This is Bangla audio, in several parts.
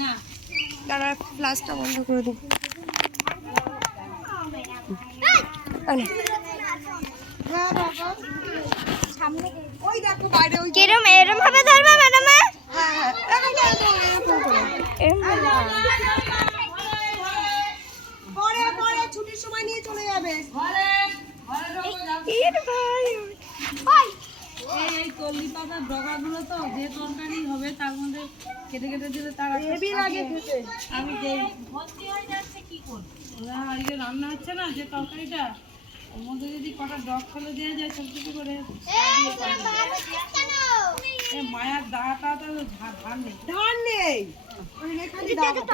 না দাঁড়া ফ্লাশটা বন্ধ করে দিই। হ্যাঁ বাবা সামনে ওই দেখো বাইরে ওই কিরম এরম ভাবে ধরবে ম্যাডাম? হ্যাঁ হ্যাঁ এরকম করে পরে পরে ছুটির সময় নিয়ে চলে যাবে এই কলি পাতা ডগাগুলো তো যে তরকারি হবে তার মধ্যে কেটে কেটে দিলে তার হেভি লাগে খেতে। আমি দেই ভর্তি হয়ে যাচ্ছে কি করব ওরা এই যে রান্না হচ্ছে না যে তরকারিটা ওর মধ্যে যদি কটা ডগ ফেলে দেওয়া যায় ছোট ছোট করে মায়ার দাঁড়াটা তো ধান নেই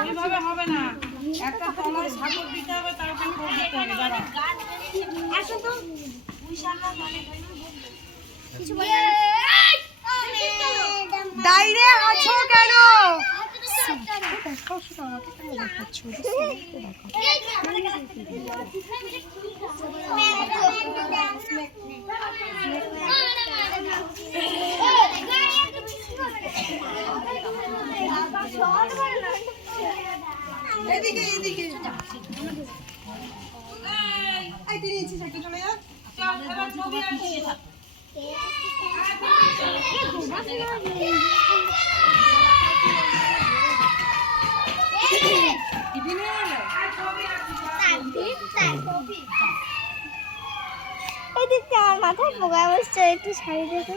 এইভাবে হবে না একটা তলায় সাপোর্ট দিতে হবে তারপরে করে দিতে হবে দাঁড়া আসো তো দাইরে আছো কেন দেখাও শুধু আমাকে কেন দেখাচ্ছ এদিকে এদিকে এই তুই নিচে চলে চলে যা চল এবার ছবি আনছি এদিকে আমার মাথায় পোকা বসছে, একটু ছাড়ি দেখো।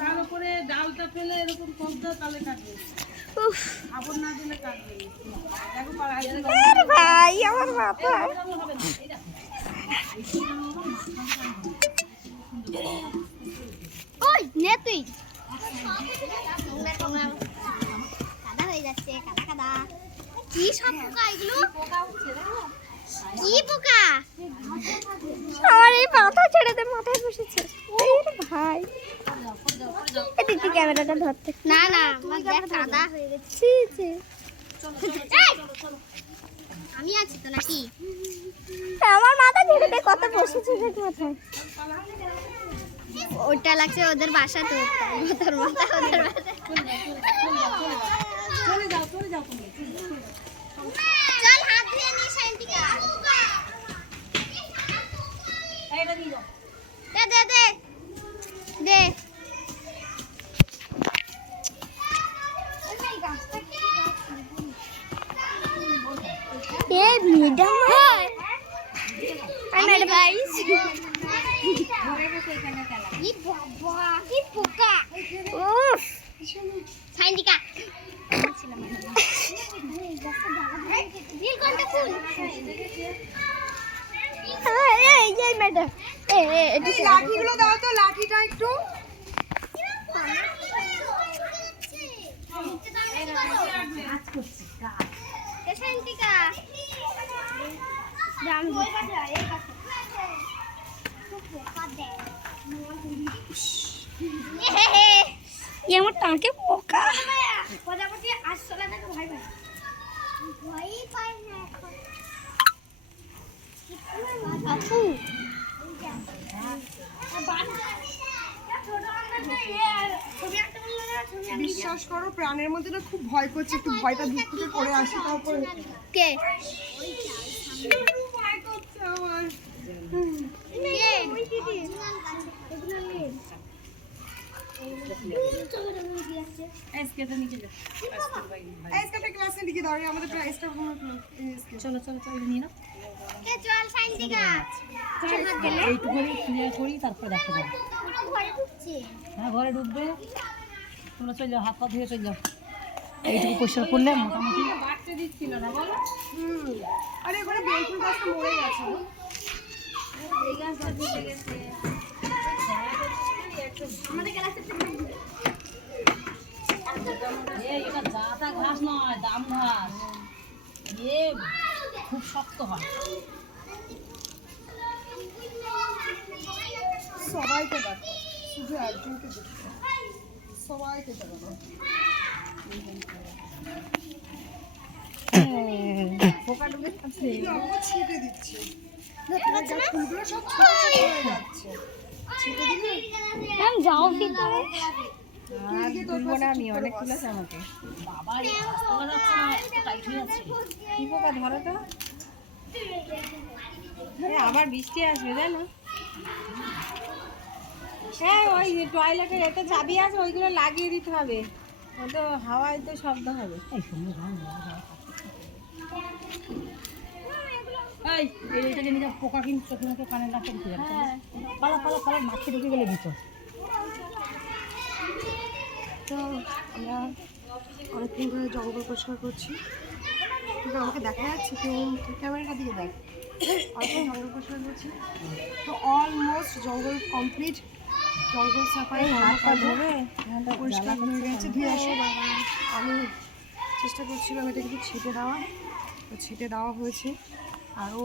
ভালো করে ডালটা ফেলে এরকম কম দাও তাহলে কাটবে আবার না দিলে কাটবে ভাই আমার মাথা ওই নে তুই কাদা হয়ে যাচ্ছে কাদা কাদা কি সব পোকা এগুলো কি পোকা আমার এই মাথা ছেড়ে দে মাথায় বসেছে ভাই এদিক থেকে ক্যামেরাটা ধরতে না না আমার দেখ কাদা হয়ে গেছে আমি আছি তো নাকি আমার মাথা ছেড়ে দে কত বসেছে দেখ মাথায় ওটা লাগছে ওদের বাসা তো তোর মাথা ওদের বাসা চলে যাও তুমি চল হাত ধুয়ে নি শান্তিকা এইটা দিয়ে দাও দে দে দে দে এ ম্যাডাম আমি গাইস কি বাবা কি পোকা উফ শান্তিকা নীলকণ্ঠ ফুল এই ম্যাডাম এই লাঠিগুলো দাও তো লাঠিটা একটু শান্তিকা আমার টাকে পোকা প্রজাপতি আজ চলে দেখো ভাই ভাই ভয়ই পাই না এখন আপু বিশ্বাস করো প্রাণের মধ্যে না খুব ভয় করছে একটু ভয়টা দূর থেকে করে আসি তারপরে কে ভয় করছে আমার ক্লাসে লিখে দাও আমাদের প্রাইসটা চলো চলো চলো নিয়ে নাও চল শান্তিকা এইটুকুনি ক্লিয়ার করি তারপর দেখো যাবে ঘরে ঢুকছে হ্যাঁ ঘরে ঢুকবে তোমরা চলে যাও হাত পা ধুয়ে চলে যাও এইটুকু পরিষ্কার করলে মোটামুটি বাড়তে দিচ্ছিল না বলো আরে এখানে বেলকুল গাছটা মরে গেছে এই গাছটা দিতে গেছে আমাদের ক্লাসে এটা জাতা ঘাস নয় দাম ঘাস এ খুব শক্ত হয় সবাইকে দেখো শুধু একজনকে দেখো সবাই খেতে পারো। পোকা ঢুকে আছে। আমাকে ছিটে দিচ্ছে, ফুলগুলো সব ছোট ছোট হয়ে যাচ্ছে। ছিটে দিলে যাও ভিতরে। আর তুলবো না আমি, অনেক ফুল আছে আমাকে। বাবা এই পোকা যাচ্ছে না, একটু টাইট হয়ে যাচ্ছে। কি পোকা ধরো তো? আবার বৃষ্টি আসবে জানো? হ্যাঁ, ওই টয়লেটের এতে চাবি আছে, ওইগুলো লাগিয়ে দিতে হবে। ওই তো হাওয়ায় তো শব্দ হবে। এই সুন্দর এইটাকে নিয়ে পোকা কিন্তু চোখে মুখে কানে নাকে ঢুকে যাবে। পালা পালা পালা, মাছে ঢুকে গেলে ভিতর। তো আমরা অনেকক্ষণ ধরে জঙ্গল পরিষ্কার করছি, কিন্তু আমাকে দেখা যাচ্ছে কেউ ক্যামেরাটা দিকে দেখ। অনেকক্ষণ জঙ্গল পরিষ্কার করছি, তো অলমোস্ট জঙ্গল কমপ্লিট। জঙ্গল সাফাই পরিষ্কার হয়ে গেছে। ধীরে আসো, আমি চেষ্টা করছিলাম এটা কিন্তু ছিটে দেওয়া, তো ছিটে দেওয়া হয়েছে। আরও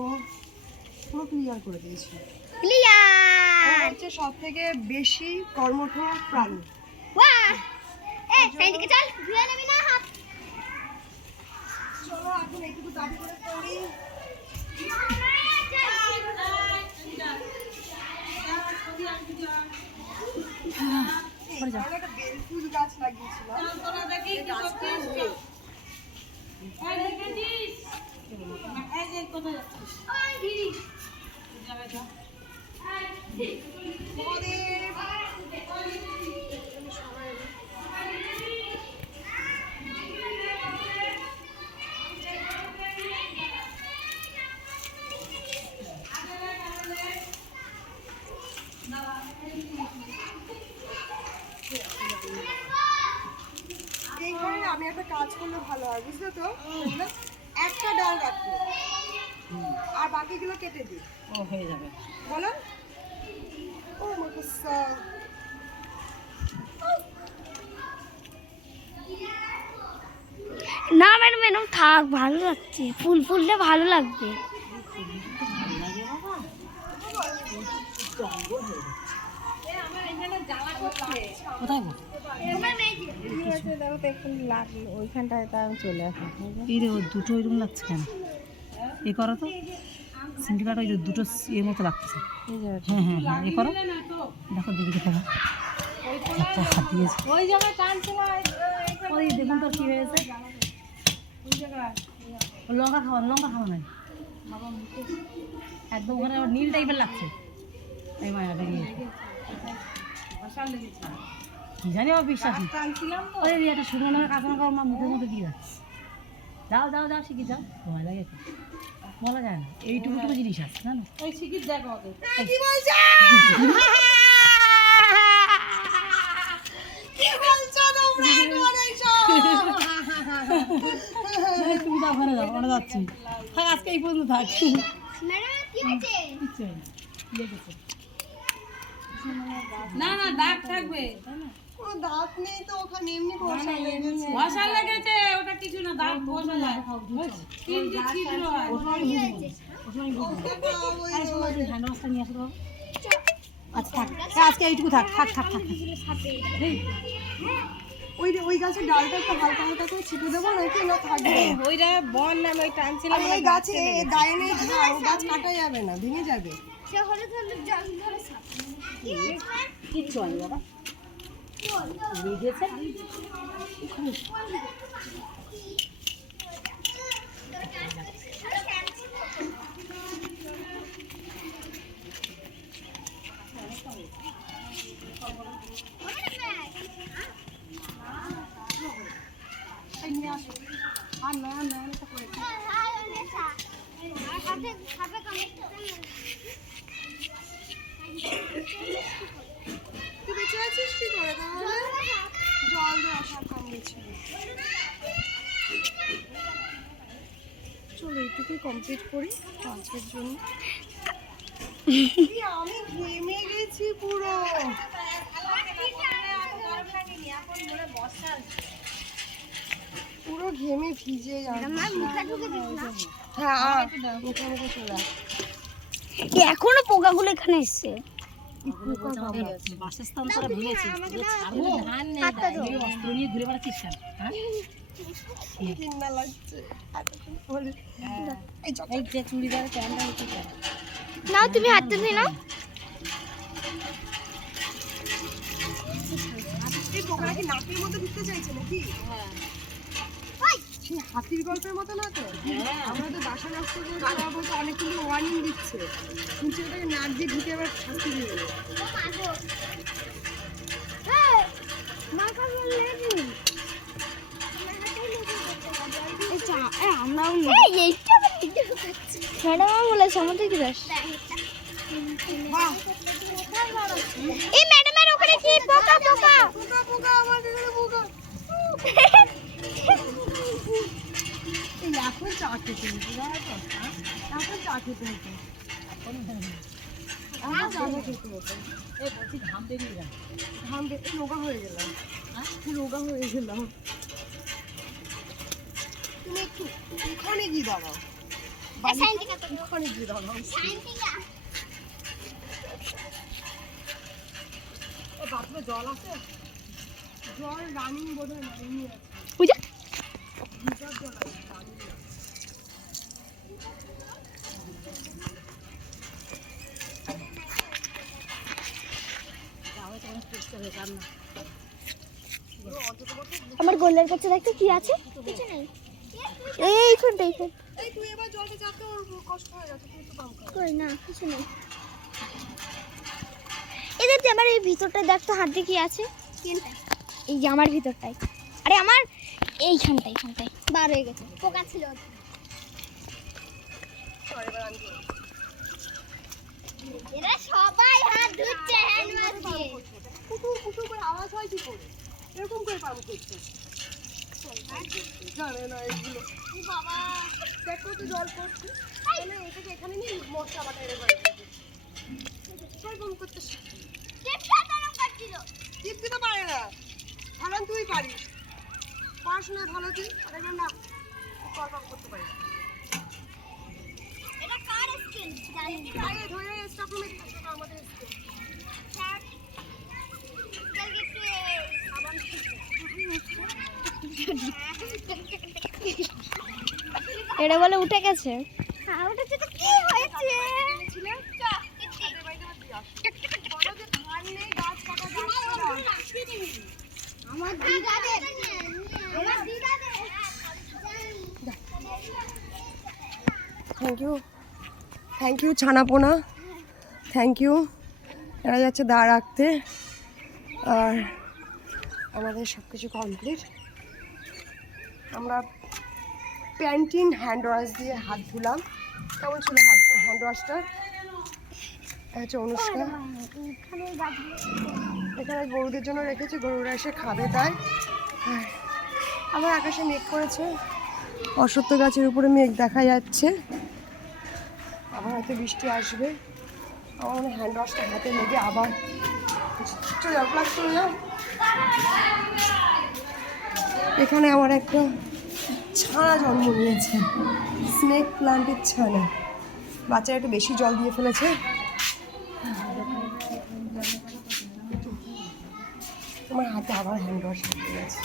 পুরো ক্লিয়ার করে দিয়েছি। ক্লিয়ার। হচ্ছে সব থেকে বেশি কর্মঠ প্রাণী। বাহ, এই সাইডে চল, ধুয়ে নেবি না হাত। চলো এখন একটু দাবি করে করি। একটা বেলফুল গাছ লাগিয়েছিলাম। এইখানে আমি একটা কাজ করলে ভালো হয়, বুঝলে তো? একটা ডাল রাখবো আর বাকিগুলো কেটে দিই। ও হয়ে যাবে, বলো। ও মাই গড, না ম্যাডাম, ম্যাডাম থাক, ভালো লাগছে। ফুল ফুললে ভালো লাগবে। কোথায় দেখো তো একটু লাগলো ওইখানটায়, তা আমি চলে আসি। এই রে, ওর দুটো ওইরকম লাগছে কেন? এ করো তো, সিন্ডিকেট ওই যে দুটো এর মতো লাগছে। হ্যাঁ হ্যাঁ হ্যাঁ, এ করো, দেখো দিদিকে দেখা একটা হাত দিয়েছে। ওই জায়গায় টানছিল, ওই দেখুন তো কি হয়েছে। লঙ্কা খাওয়া নাই একদম, ওখানে নীল টাইপের লাগছে। এই মায়া বেরিয়ে কি জানি, আমার বিশ্বাস ওই একটা শুকনো লঙ্কা কাঁচা লঙ্কা আমার মুখের মধ্যে দিয়ে যাচ্ছে। যাও যাও যাও, শিখি যাও, ভয় লাগে, বলা যায় না। এইটুকু জিনিস আছে জানো। ওই শিখির দেখো কি বলছো? কি বলছো তোমরা এখন এইসব? তুমি যাও, ঘরে যাও, আমরা যাচ্ছি। থাক, আজকে এই পর্যন্ত থাক। ম্যাডাম কি হয়েছে? কিচ্ছু হয়নি, লেগেছে। না না, দাগ থাকবে, তাই না? কোনো দাঁত নেই তো ওখানে, এমনি ঘষা লেগেছে। ঘষা লেগেছে, ওটা কিছু না, দাগ ঘষা যায়। তিনটে ছিদ্র হয়। হ্যান্ড ওয়াশটা নিয়ে আসো তো। আচ্ছা থাক, আজকে এইটুকু থাক থাক থাক থাক। ওই গাছের ডালটা একটু হালকা হালকা করে ছিটে দেবো, নাকি না থাকবে? ওইটা বল না, আমি ওই টানছিলাম। আর এই গাছে গায়ে নেই ঘা, ও গাছ কাটা যাবে না, ভেঙে যাবে। সে হলুদ হলুদ জল ধরে সাপ। কিচ্ছু হয়নি বাবা, বেরিয়েছে। তুই বেঁচে আছিস কি করে তাহলে? জল দেওয়া সব কামিয়েছিল। চলো এইটুকুই কমপ্লিট করি আজকের জন্য। আমি ঘেমে গেছি পুরো। পুরো ঘেমে ভিজে যাচ্ছে। হ্যাঁ, মুখে মুখে চলে আসে। এখনো পোকাগুলো এখানে এসছে। বাসস্থান তোরা ভেঙেছিস, তোদের ছাগল ধান নেই, হাতটা ধো। এই অস্ত্র নিয়ে ঘুরে বেড়াচ্ছিস কেন? হ্যাঁ? ঘৃণা লাগছে এতক্ষণ পরে। এই চল, এই যে চুড়িদার প্যান্টটা হচ্ছে কেন? নাও তুমি হাতটা ধুয়ে নাও। এই পোকাটা কি নাকের মধ্যে ঢুকতে চাইছে নাকি? সেই হাতির গল্পের মতো না তো? আমরা তো বাসা নষ্ট করে তারা বলতে অনেকগুলো ওয়ার্নিং দিচ্ছে, কিন্তু ওটাকে নাক দিয়ে ঢুকে আবার শাস্তি দিয়ে দেবে। ম্যাডাম বলেছে আমাদের কি দোষ? বাহ, এই ম্যাডামের ওখানে কি পোকা পোকা? পোকা পোকা, আমার এখানে পোকা। এই এখন চা খেতে হতো, জানো তো? এখন চা খেতে হতো। এখন চা খেতে হতো। এই বলছি ঘাম বেরিয়ে গেল। ঘাম বেশি রোগা হয়ে গেলাম, রোগা হয়ে গেলাম। তুমি একটু ওখানে গিয়ে দাঁড়াও, ওখানে গিয়ে দাঁড়াও। ও বাথরুমে জল আছে? জল রানিং বোধ হয় না, এমনি আছে। পূজা ভিজার জল আছে, রানিং না। আমার গোলের কাছে দেখতে কি আছে? কিছু নেই। এইখানটা এইখান। এই তুই এবার জলটা চাপতে, ওর কষ্ট হয়ে যাচ্ছে, তুই একটু পাম্প কর। কই না কিছু নেই। এদের যে আমার এই ভিতরটায় দেখতো হাত দিয়ে কি আছে? এই যে আমার ভিতরটায়, আরে আমার এইখানটায় বার হয়ে গেছে, পোকা ছিল। সর, এবার আমি করবো। এরা সবাই হাত ধুচ্ছে হ্যান্ড ওয়াশ দিয়ে। কুটুর কুটুর করে আওয়াজ হয় কি করে? এরকম করে পাম্প করছে, জানে না এগুলো। বাবা দেখো তো জল পড়ছে, তাহলে এটাকে এখানে নিয়ে মশলা বাটা এর করে দিতে। সব পাম্প করতে টেপটা নরম করছিল। টিপ দিতে পারে না, ভালো তুই পারিস, পড়াশোনায় ভালো তুই, আর এবার না কল পাম্প করতে পারিস। এটা কার স্কিন জানি না। আরে ধরে স্টাফ রুমে থাকছে, ওটা আমাদের স্কুল। এটা বলে উঠে গেছে। হ্যাঁ উঠেছে তো কি হয়েছে? আমার দিদা দে, আমার দিদা দে। থ্যাংক ইউ ছানাপোনা, থ্যাংক ইউ। এরা যাচ্ছে দা রাখতে, আর আমাদের সব কিছু কমপ্লিট। আমরা প্যান্টিন হ্যান্ড ওয়াশ দিয়ে হাত ধুলাম। কেমন ছিল হ্যান্ড ওয়াশটা? হচ্ছে অনুষ্কা, এখানে গরুদের জন্য রেখেছি, গরুরা এসে খাবে তাই। আমার আকাশে মেঘ করেছে, অশ্বত্থ গাছের উপরে মেঘ দেখা যাচ্ছে, আবার হয়তো বৃষ্টি আসবে। আমার মনে হ্যান্ড ওয়াশটা হাতে লেগে আবার চলে যাও, প্লাস চলে যাও। এখানে আমার একটা ছানা জন্ম নিয়েছে, স্নেক প্লান্টের ছানা। বাচ্চারা একটু বেশি জল দিয়ে ফেলেছে। তোমার হাতে আবার হ্যান্ড ওয়াশ হয়ে গেছে।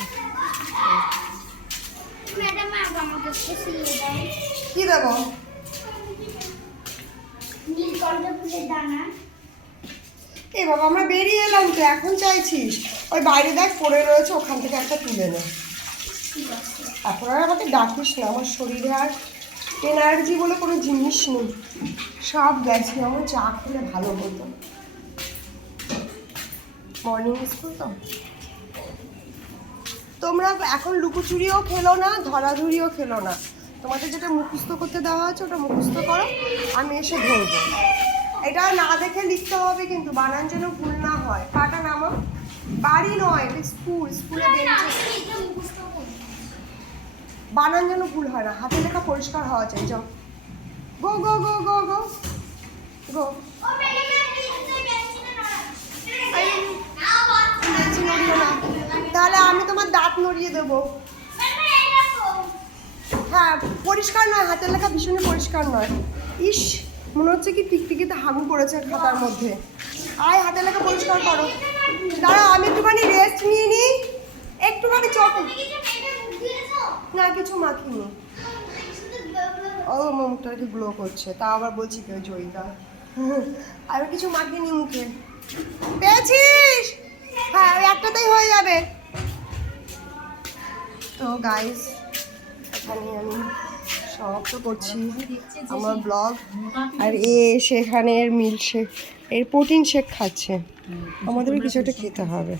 ম্যাডাম আমাকে শিখিয়ে দাও। কি দেবো? নীলকণ্ঠ ফুলের দানা। এ বাবা, আমরা বেরিয়ে এলাম তো, এখন চাইছিস? ওই বাইরে দেখ পড়ে রয়েছে, ওখান থেকে একটা তুলে নে। এখন আর আমাকে ডাকিস না, আমার শরীরে আর এনার্জি বলে কোনো জিনিস নেই, সব গেছে। আমার চা খেলে ভালো হতো। মর্নিং স্কুল তো, তোমরা এখন লুকোচুরিও খেলো না, ধরাধুরিও খেলো না। তোমাদের যেটা মুখস্থ করতে দেওয়া হচ্ছে ওটা মুখস্থ করো, আমি এসে ধরবো। এটা না দেখে লিখতে হবে কিন্তু, বানান যেন ভুল না হয়। পাটা নামো, বাড়ি নয় এটা স্কুল, স্কুলে বেঞ্চে বানান যেন ভুল হয় না, হাতে লেখা পরিষ্কার হওয়া চাই। যাও, গো গো গো গো গো গো। নড়িও না, তাহলে আমি তোমার দাঁত নড়িয়ে দেবো। হ্যাঁ, পরিষ্কার নয়, হাতের লেখা ভীষণই পরিষ্কার নয়। ইস, মনে হচ্ছে কি টিকটিকিতে হাগু করেছে খাতার মধ্যে। আয় হাতে লেগে পরিষ্কার করো। দাঁড়াও আমি একটুখানি রেস্ট নিয়ে নিই, একটুখানি চোখ না কিছু মাখিনি। ও মুখটা একটু গ্লো করছে, তা আবার বলছি কেউ জয়িতা আর কিছু মাখিনি মুখে। পেয়েছিস? হ্যাঁ ওই একটাতেই হয়ে যাবে। তো গাইস এখানে আমি সমাপ্ত করছি আমার ব্লগ। আর সেখানের মিল্ক শেক, এর প্রোটিন শেক খাচ্ছে, আমাদেরও কিছু একটা খেতে হবে।